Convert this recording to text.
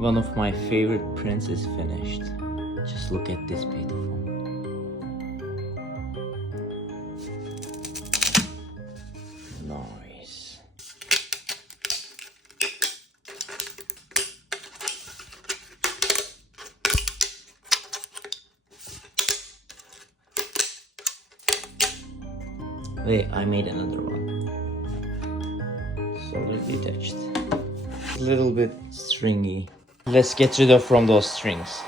One of my favorite prints is finished. Just look at this beautiful. Nice. Wait, I made another one. Solidly detached. A little bit stringy. Let's get rid of from those strings.